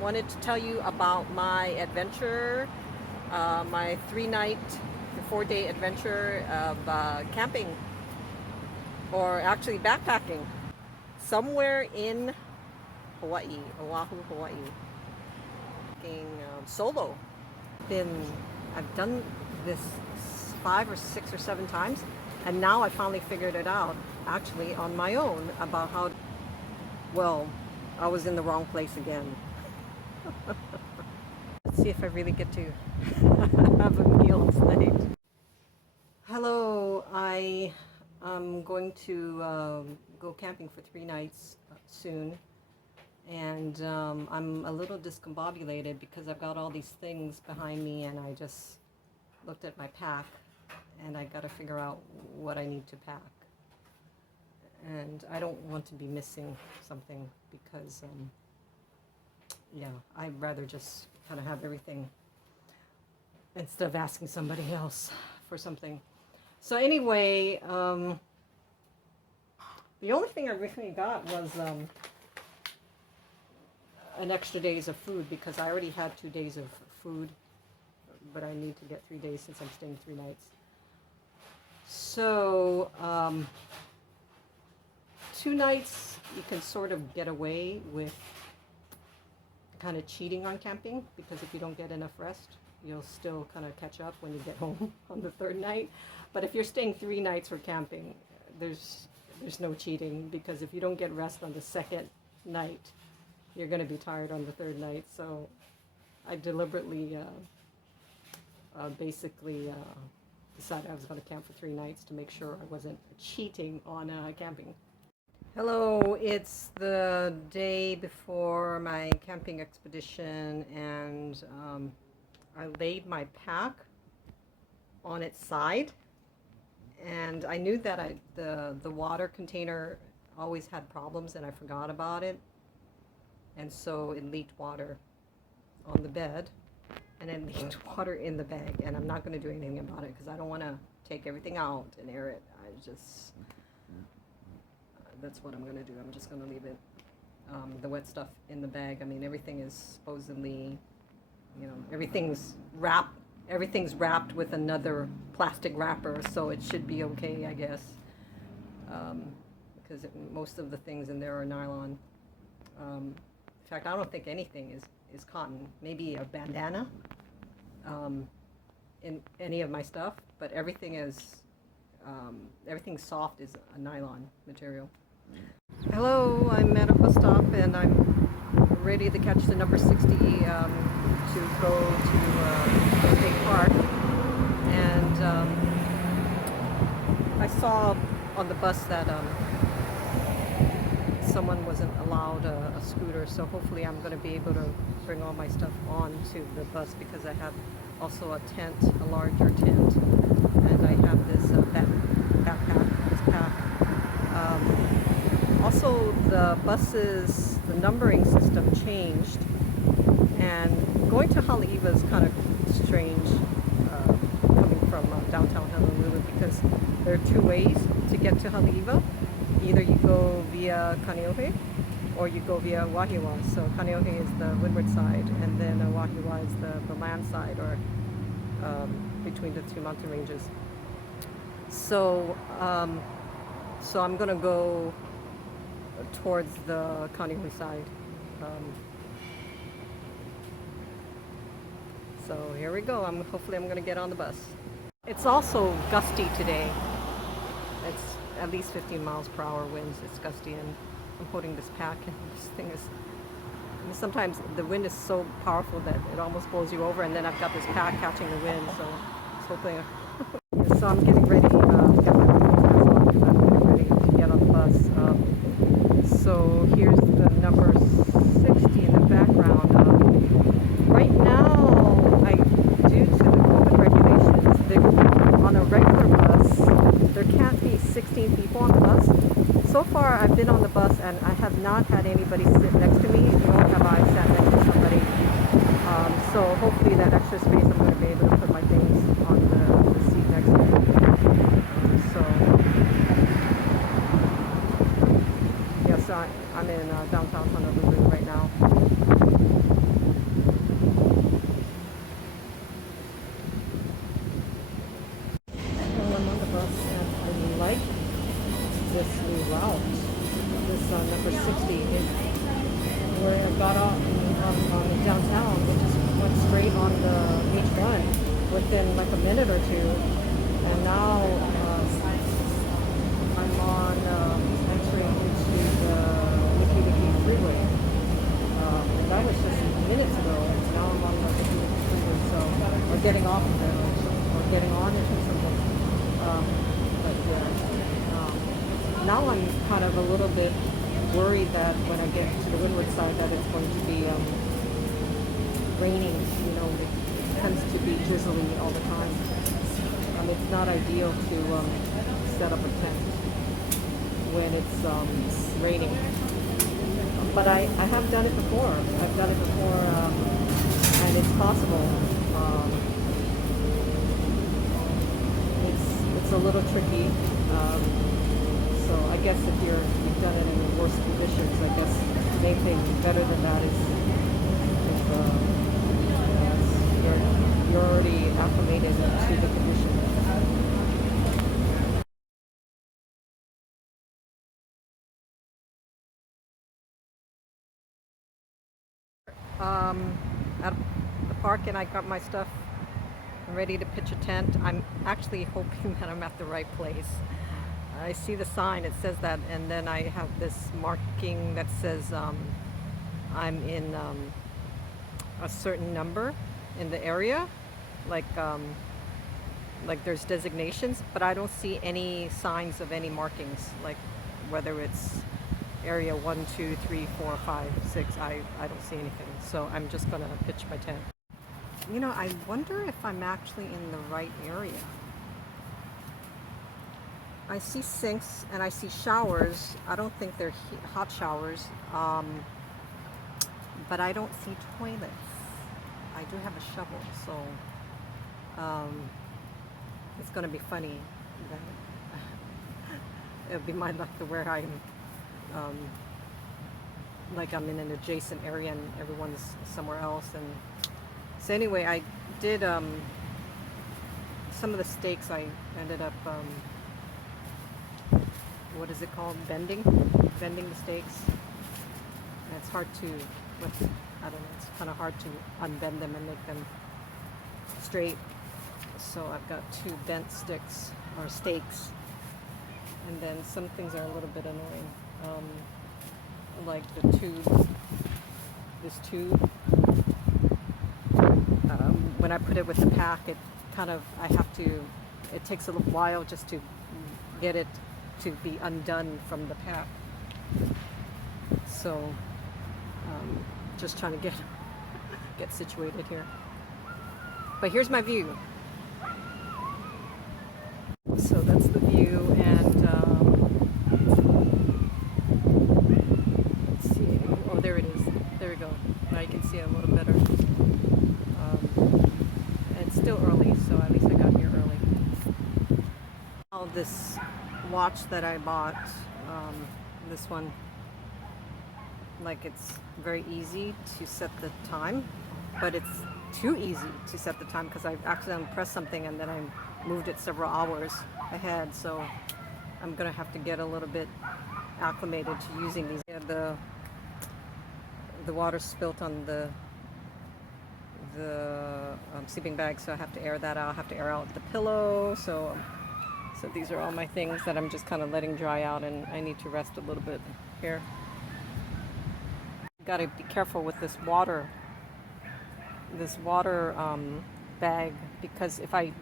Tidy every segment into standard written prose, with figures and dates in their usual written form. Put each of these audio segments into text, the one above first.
Wanted to tell you about my adventure, my 3-night, 4-day adventure of camping, or actually backpacking, somewhere in Hawaii, Oahu, Hawaii. Solo. I've done this 5 or 6 or 7 times, and now I finally figured it out, actually on my own, about how. Well, I was in the wrong place again. Let's see if I really get to have a meal tonight. Hello, I am going to go camping for 3 nights soon, and I'm a little discombobulated because I've got all these things behind me, and I just looked at my pack, and I got to figure out what I need to pack. And I don't want to be missing something because, yeah, I'd rather just kind of have everything instead of asking somebody else for something. So anyway, the only thing I really got was an extra days of food, because I already had 2 days of food, but I need to get 3 days since I'm staying 3 nights. So 2 nights you can sort of get away with kind of cheating on camping, because if you don't get enough rest, you'll still kind of catch up when you get home on the 3rd night. But if you're staying 3 nights for camping, there's no cheating, because if you don't get rest on the 2nd night, you're going to be tired on the 3rd night. So I deliberately basically decided I was going to camp for 3 nights to make sure I wasn't cheating on camping. Hello, it's the day before my camping expedition, and I laid my pack on its side, and I knew that the water container always had problems, and I forgot about it, and so it leaked water on the bed, and it leaked water in the bag, and I'm not going to do anything about it because I don't want to take everything out and air it. That's what I'm going to do. I'm just going to leave it, the wet stuff in the bag. I mean, everything is supposedly, everything's wrapped with another plastic wrapper, so it should be okay, I guess, because most of the things in there are nylon. In fact, I don't think anything is cotton. Maybe a bandana in any of my stuff, but everything soft is a nylon material. Hello, I'm at a bus stop, and I'm ready to catch the number 60 to go to State Park. And I saw on the bus that someone wasn't allowed a scooter, so hopefully I'm going to be able to bring all my stuff onto the bus, because I have also a tent, a larger tent, and I have this backpack, this pack. Also, the numbering system changed, and going to Haleiwa is kind of strange, coming from downtown Honolulu, because there are 2 ways to get to Haleiwa. Either you go via Kaneohe, or you go via Wahiawa. So Kaneohe is the windward side, and then Wahiawa is the land side, or between the 2 mountain ranges. So I'm going to go towards the Kaneohe side. So here we go. Hopefully I'm going to get on the bus. It's also gusty today. It's at least 15 miles per hour winds. It's gusty, and I'm holding this pack, and this thing is, sometimes the wind is so powerful that it almost blows you over, and then I've got this pack catching the wind, so it's hoping. So I'm getting ready to get ready to get on the bus. So here's the number 60 in the background. Right now, due to the COVID regulations, on a regular bus, there can't be 16 people on the bus. So far, I've been on the bus, and I have not had anybody sit next to me, nor have I sat next to somebody. So hopefully that extra space, I'm going to be able to put my things on the seat next to me. So I'm in downtown Honolulu right now. route, this number 60, where I got off on downtown. It just went straight on the H1 within like a minute or two. And now I'm on entering into the Wiki freeway. That was just minutes ago. Now I'm on the Wiki freeway, so or getting off of it, or getting on it or something. But now I'm kind of a little bit worried that when I get to the windward side that it's going to be raining. You know, it tends to be drizzly all the time. It's not ideal to set up a tent when it's raining. But I have done it before. I've done it before, and it's possible. It's a little tricky. So I guess if you've done it in worse conditions, I guess the main thing better than that is if you're already acclimated to the conditions. At the park, and I got my stuff. I'm ready to pitch a tent. I'm actually hoping that I'm at the right place. I see the sign, it says that, and then I have this marking that says I'm in a certain number in the area, like there's designations, but I don't see any signs of any markings, like whether it's area 1, 2, 3, 4, 5, 6. I don't see anything, so I'm just gonna pitch my tent. You know, I wonder if I'm actually in the right area. I see sinks and I see showers. I don't think they're hot showers, but I don't see toilets. I do have a shovel, so it's gonna be funny. It'll be my luck to where I'm like I'm in an adjacent area and everyone's somewhere else. And so anyway, I did some of the stakes. I ended up what is it called, bending the stakes. And it's hard to, I don't know, it's kind of hard to unbend them and make them straight. So I've got 2 bent sticks or stakes, and then some things are a little bit annoying. Like this tube, when I put it with the pack, it takes a little while just to get it to be undone from the pack. So, just trying to get situated here. But here's my view. So that's the view, and let's see. Oh, there it is. There we go. Now you can see it a little better. It's still early, so at least I got here early. All this watch that I bought, this one, like, it's very easy to set the time, but it's too easy to set the time because I accidentally pressed something and then I moved it several hours ahead. So I'm gonna have to get a little bit acclimated to using these. Yeah, the water spilt on the sleeping bag, so I have to air that out. I have to air out the pillow. So these are all my things that I'm just kind of letting dry out, and I need to rest a little bit here. Got to be careful with this water bag, because if I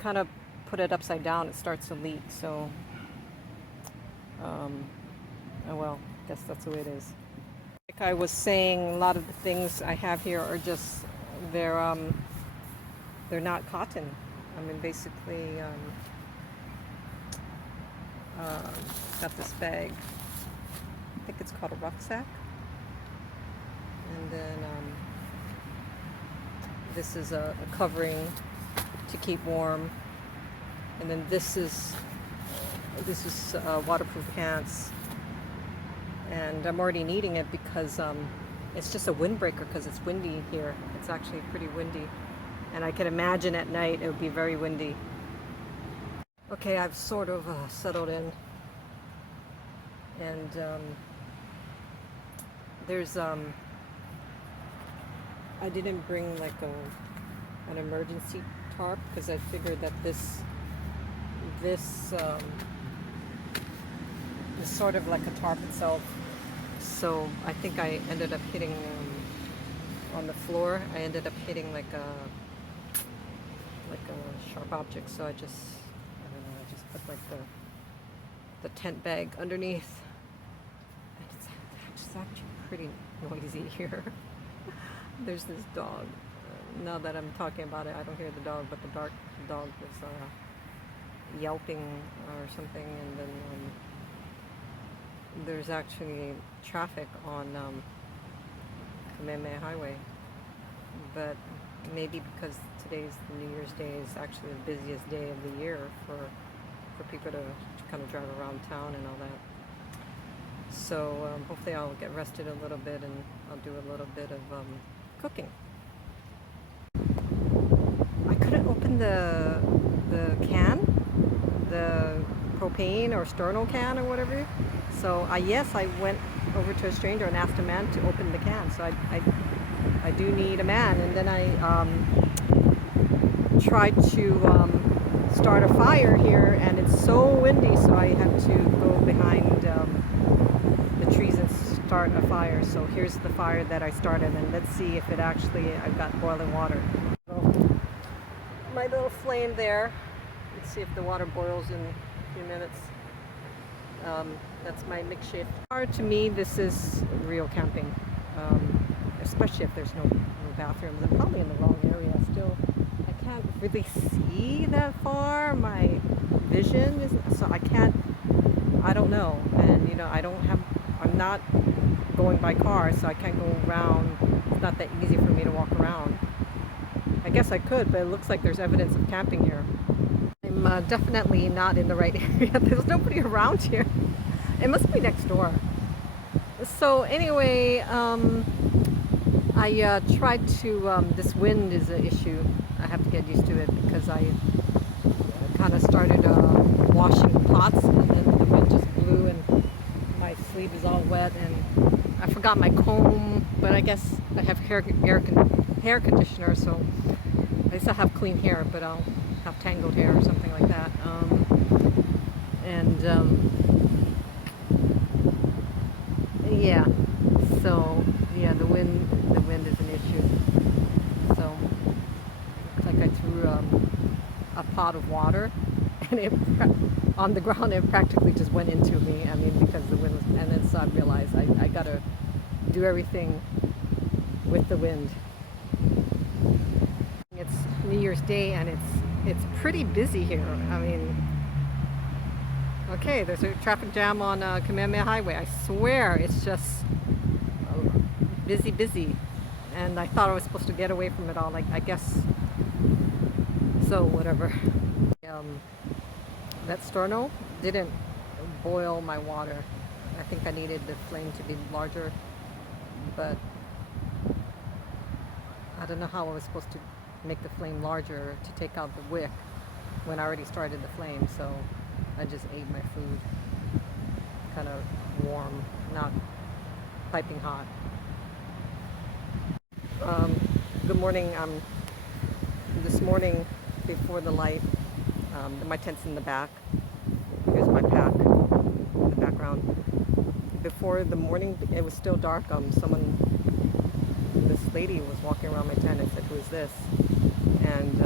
kind of put it upside down, it starts to leak. So oh well, guess that's the way it is. Like I was saying, a lot of the things I have here are just they're not cotton. I mean, basically, got this bag. I think it's called a rucksack. And then this is a covering to keep warm. And then this is waterproof pants. And I'm already needing it because it's just a windbreaker because it's windy here. It's actually pretty windy. And I can imagine at night it would be very windy. Okay, I've sort of settled in. And there's I didn't bring like an emergency tarp because I figured that this is sort of like a tarp itself. So I think I ended up hitting on the floor. I ended up hitting like a sharp object. So I don't know. I just put like the tent bag underneath. And it's actually pretty noisy here. There's this dog. Now that I'm talking about it, I don't hear the dog, but the dog was yelping or something, and then there's actually traffic on Kamehameha Highway, but maybe because today's the New Year's Day is actually the busiest day of the year for people to kind of drive around town and all that. So hopefully I'll get rested a little bit and I'll do a little bit of cooking. I couldn't open the can, the propane or sterno can or whatever. So I went over to a stranger and asked a man to open the can. So I do need a man. And then I tried to start a fire here, and it's so windy, so I have to go behind the trees and start a fire. So here's the fire that I started, and let's see if it actually, I've got boiling water. So my little flame there. Let's see if the water boils in a few minutes. That's my makeshift. To me, this is real camping, especially if there's no bathrooms. I'm probably in the wrong area still. I can't really see that far. My vision is, so I don't know. And you know, I'm not going by car, so I can't go around. It's not that easy for me to walk around. I guess I could, but it looks like there's evidence of camping here. I'm definitely not in the right area. There's nobody around here. It must be next door. So anyway, I tried to, this wind is an issue. I have to get used to it because I kind of started washing pots, and then the wind just blew and my sleeve is all wet, and I forgot my comb, but I guess I have hair conditioner, so I still have clean hair, but I'll have tangled hair or something like that. Yeah, so yeah, the wind is an issue. So it's like I threw a pot of water, and on the ground it practically just went into me. I mean, because the wind was, and then so I realized I gotta do everything with the wind. It's New Year's Day, and it's pretty busy here. I mean, okay, there's a traffic jam on Kamehameha Highway. I swear it's just busy. And I thought I was supposed to get away from it all. Like, I guess, so whatever. That sterno didn't boil my water. I think I needed the flame to be larger, but I don't know how I was supposed to make the flame larger to take out the wick when I already started the flame. So I just ate my food kind of warm, not piping hot. Good morning. This morning before the light, my tent's in the back. Here's my pack in the background. Before the morning, it was still dark. This lady was walking around my tent. I said, "Who is this?" And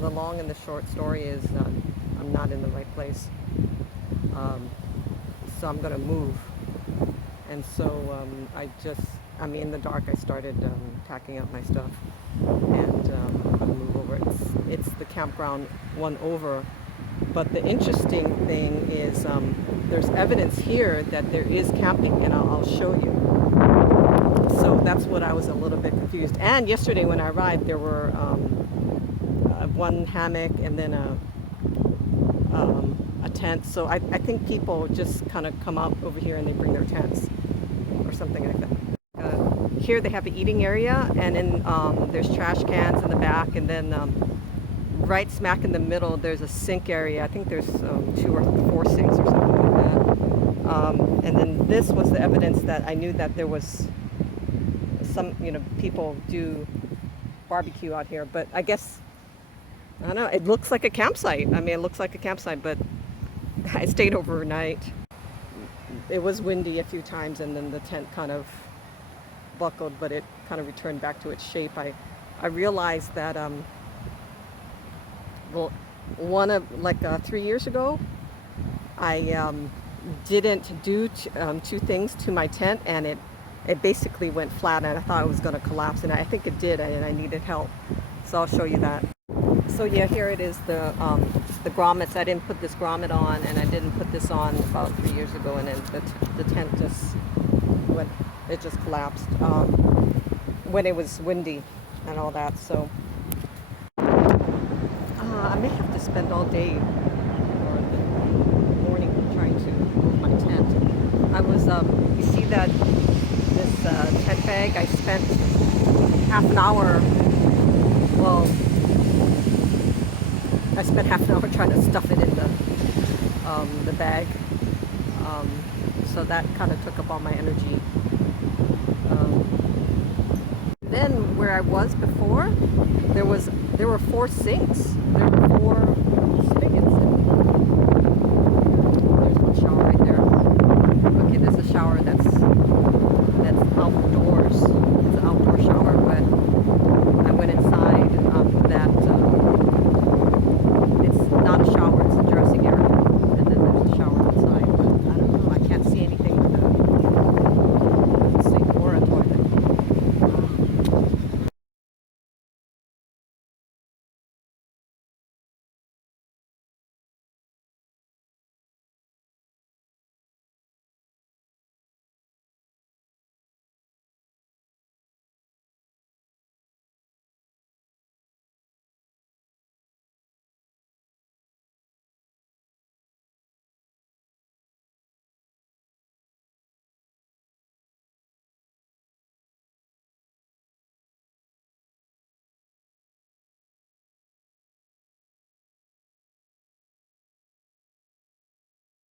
the long and the short story is I'm not in the right place. So I'm going to move. And so in the dark, I started packing up my stuff, and I'm going to move over. It's the campground one over. But the interesting thing is there's evidence here that there is camping, and I'll show you. So that's what I was a little bit confused. And yesterday when I arrived, there were one hammock and then a tent. So I think people just kind of come out over here and they bring their tents or something like that. Here they have an eating area, and then there's trash cans in the back, and then right smack in the middle there's a sink area. I think there's 2 or 4 sinks or something like that. And then this was the evidence that I knew that there was some, people do barbecue out here. But I guess, I don't know, it looks like a campsite. I mean, it looks like a campsite, but I stayed overnight. It was windy a few times, and then the tent kind of buckled, but it kind of returned back to its shape. I realized that, well, 3 years ago, I didn't do two things to my tent, and it basically went flat, and I thought it was going to collapse, and I think it did, and I needed help. So I'll show you that. So yeah, here it is, the grommets. I didn't put this grommet on, and I didn't put this on about 3 years ago, and then the tent just went, it just collapsed when it was windy and all that. So I may have to spend all day or the morning trying to move my tent. I was, you see that this tent bag, I spent half an hour, well, I spent half an hour trying to stuff it in the bag. So that kind of took up all my energy. Then where I was before, there were 4 sinks. There were 4 spigots. There's one shower right there. Okay, there's a shower that's outdoors. It's an outdoor shower, but I went inside it's not a shower, it's a dressing area. And then there's a shower outside, but I don't know, I can't see anything with a sink or a toilet.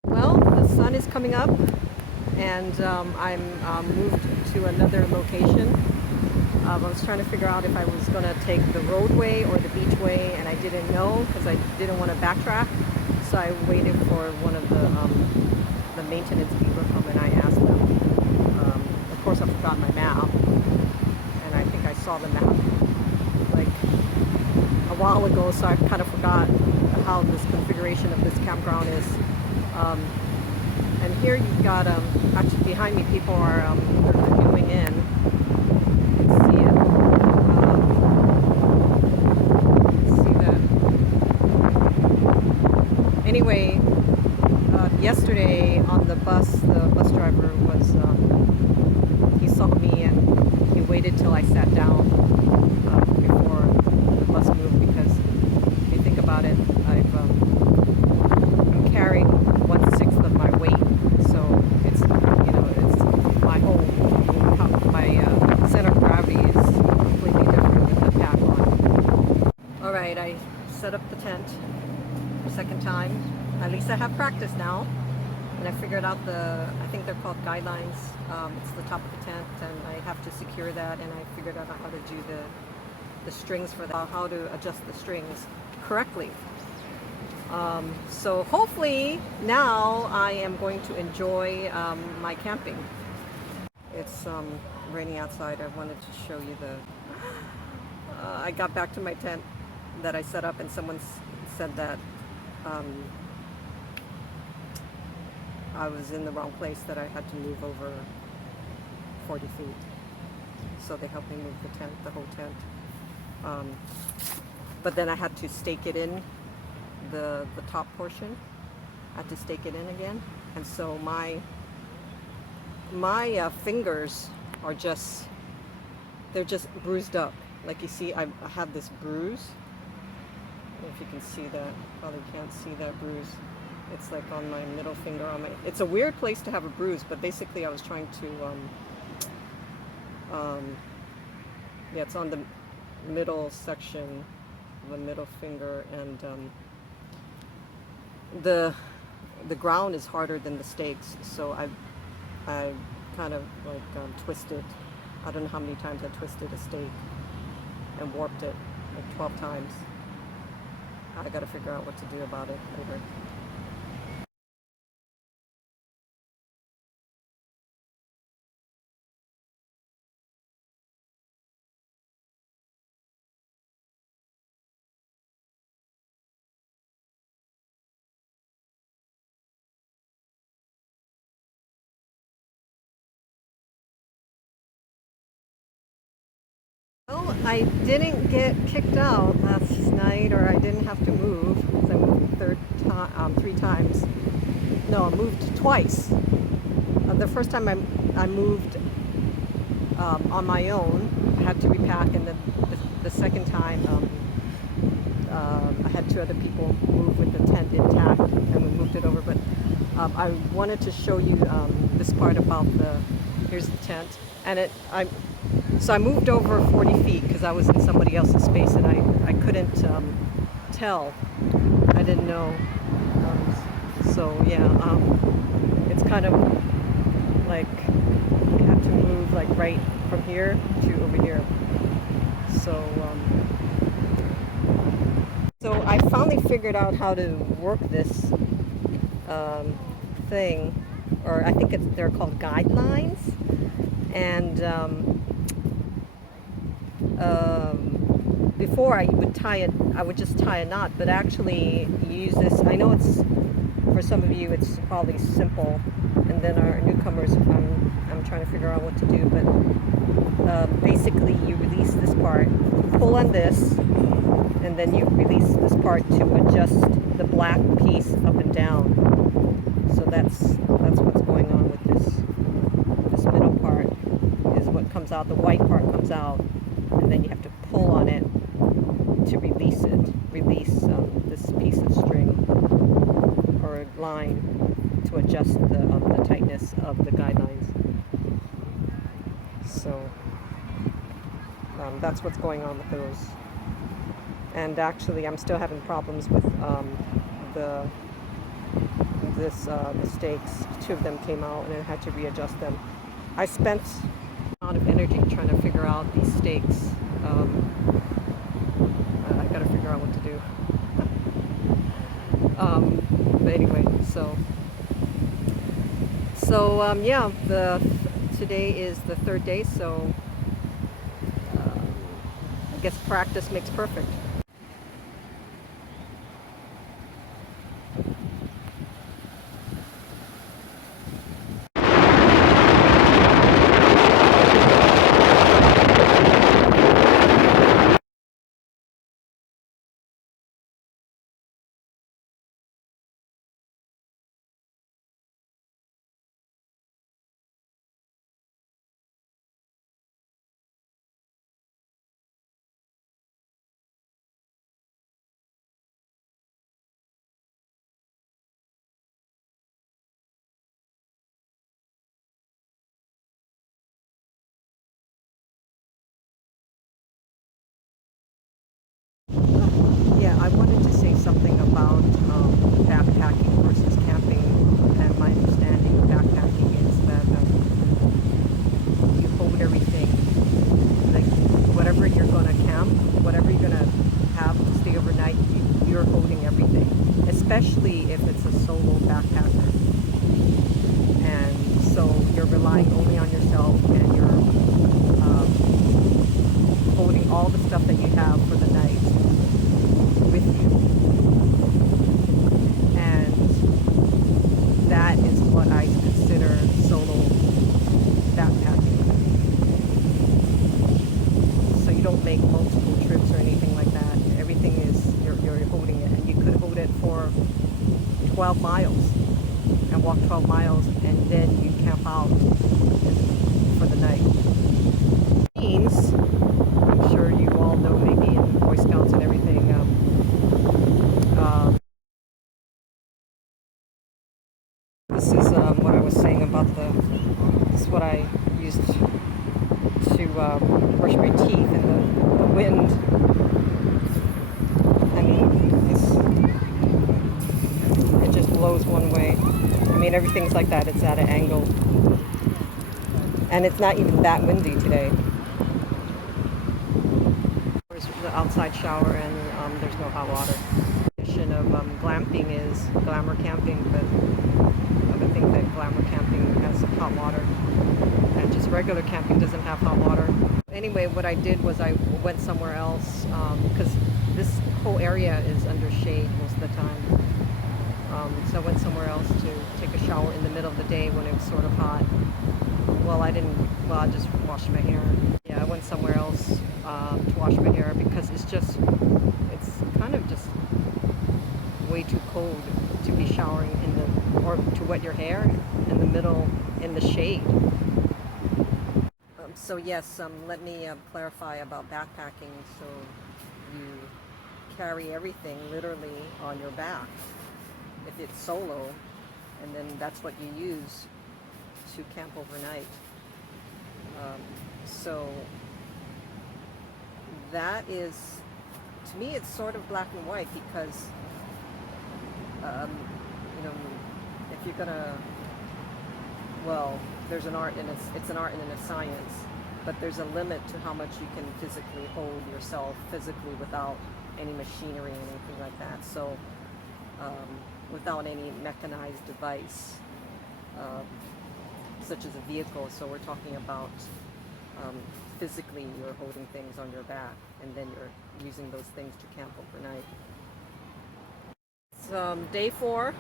Well, the sun is coming up, and I'm moved to another location. I was trying to figure out if I was going to take the roadway or the beachway, and I didn't know because I didn't want to backtrack. So I waited for one of the maintenance people to come, and I asked them. Of course, I forgot my map, and I think I saw the map like a while ago, so I kind of forgot how this configuration of this campground is. And here you've got, actually behind me, people are they're canoeing in. You can see it. See that. Anyway, yesterday on the bus driver was, he saw me and he waited till I sat down before the bus moved, because if you think about it, I'm carrying 1/6 of my weight, so it's, it's my whole, my center of gravity is completely different with the pack on. All right, I set up the tent for the second time. At least I have practice now, and I figured out I think they're called guidelines. It's the top of the tent, and I have to secure that, and I figured out how to do the strings for that, how to adjust the strings correctly. So hopefully now I am going to enjoy my camping. It's raining outside. I wanted to show you I got back to my tent that I set up, and someone said that I was in the wrong place, that I had to move over 40 feet. So they helped me move the whole tent. But then I had to stake it in, the top portion. I had to stake it in again. And so my fingers are they're just bruised up. Like you see, I have this bruise. I don't know if you can see that. Probably can't see that bruise. It's like on my middle finger. It's a weird place to have a bruise, but basically I was trying to, yeah, it's on the middle section of the middle finger, and the ground is harder than the stakes, so I kind of like twisted. I don't know how many times I twisted a stake and warped it, like 12 times. I got to figure out what to do about it later. Well, I didn't get kicked out last night, or I didn't have to move because I moved 3 times. No, I moved twice. The first time I moved on my own, I had to repack, and then the second time I had 2 other people move with the tent intact, and we moved it over. But I wanted to show you this part about here's the tent, and so I moved over 40 feet because I was in somebody else's space, and I couldn't tell. I didn't know. So yeah, it's kind of like you have to move like right from here to over here. So I finally figured out how to work this thing, or I think they're called guidelines, and before I would just tie a knot, but actually use this. I know it's, for some of you, it's probably simple, and then our newcomers, I'm trying to figure out what to do, but basically you release this part, pull on this, and then you release this part to adjust the black piece up and down. So that's what's going on with this middle part, is what comes out. The white part comes out, and then you have to pull on it to release this piece of string or line to adjust the tightness of the guidelines. So that's what's going on with those. And actually, I'm still having problems with the stakes. 2 of them came out, and I had to readjust them. I spent a lot of energy trying to figure out these stakes. I got to figure out what to do. But anyway, yeah, today is the 3rd day, so I guess practice makes perfect. Yeah, I wanted to say something about backpacking versus camping. And my understanding of backpacking is that you hold everything. Like whatever you're going to camp, whatever you're going to have to stay overnight, you're holding everything. Especially if it's a solo backpacker. And so you're relying only on yourself, and you're holding all the stuff that you have for the night with you. And that is what I consider solo backpacking. So you don't make multiple trips or anything like that. Everything is, you're holding it. And you could hold it for 12 miles and walk 12 miles, and then you camp out for the night. Means, I'm sure you all know, maybe in Boy Scouts and everything, this is what I was saying about this is what I used to brush my teeth, and the wind, I mean, it just blows goes one way. I mean, everything's like that. It's at an angle. And it's not even that windy today. There's the outside shower, and there's no hot water. The definition of glamping is glamour camping, but I would think that glamour camping has hot water. And just regular camping doesn't have hot water. Anyway, what I did was I went somewhere else because this whole area is under shade most of the time. So I went somewhere else to take a shower in the middle of the day when it was sort of hot. Well, I just washed my hair. Yeah, I went somewhere else to wash my hair because it's kind of just way too cold to be showering or to wet your hair in the middle in the shade. So yes, let me clarify about backpacking. So you carry everything literally on your back if it's solo, and then that's what you use to camp overnight. So that is, to me, it's sort of black and white because you know, if you're gonna, well, there's an art and it's an art and a science, but there's a limit to how much you can physically hold yourself physically without any machinery or anything like that. So without any mechanized device such as a vehicle. So we're talking about physically you're holding things on your back, and then you're using those things to camp overnight. It's day 4.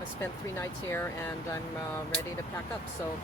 I spent 3 nights here, and I'm ready to pack up. So